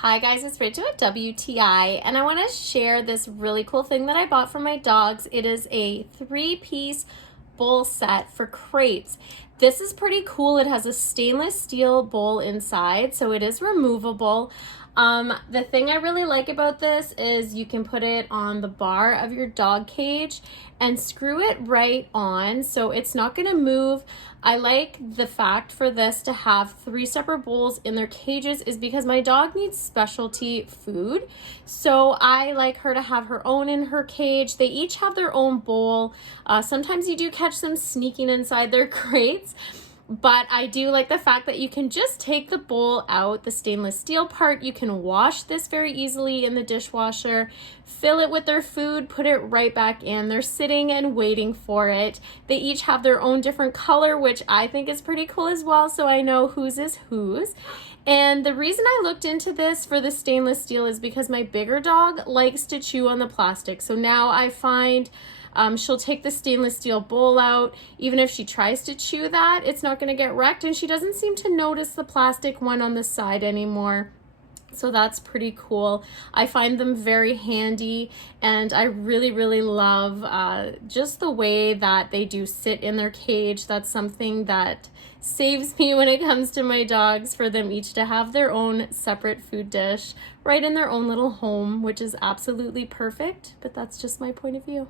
Hi guys, it's Rachel at WTI, and I want to share this really cool thing that I bought for my dogs. It is a 3-piece bowl set for crates. This is pretty cool. It has a stainless steel bowl inside, so it is removable. The thing I really like about this is you can put it on the bar of your dog cage and screw it right on, so it's not going to move. I like the fact for this to have 3 separate bowls in their cages is because my dog needs specialty food. So I like her to have her own in her cage. They each have their own bowl. Sometimes you do catch them sneaking inside their crates. But I do like the fact that you can just take the bowl out, the stainless steel part. You can wash this very easily in the dishwasher, fill it with their food, put it right back in. They're sitting and waiting for it. They each have their own different color, which I think is pretty cool as well, so I know whose is whose. And the reason I looked into this for the stainless steel is because my bigger dog likes to chew on the plastic. So now I find she'll take the stainless steel bowl out. Even if she tries to chew that, it's not going to get wrecked, and she doesn't seem to notice the plastic one on the side anymore. So that's pretty cool. I find them very handy, and I really love just the way that they do sit in their cage. That's something that saves me when it comes to my dogs, for them each to have their own separate food dish right in their own little home, which is absolutely perfect, but that's just my point of view.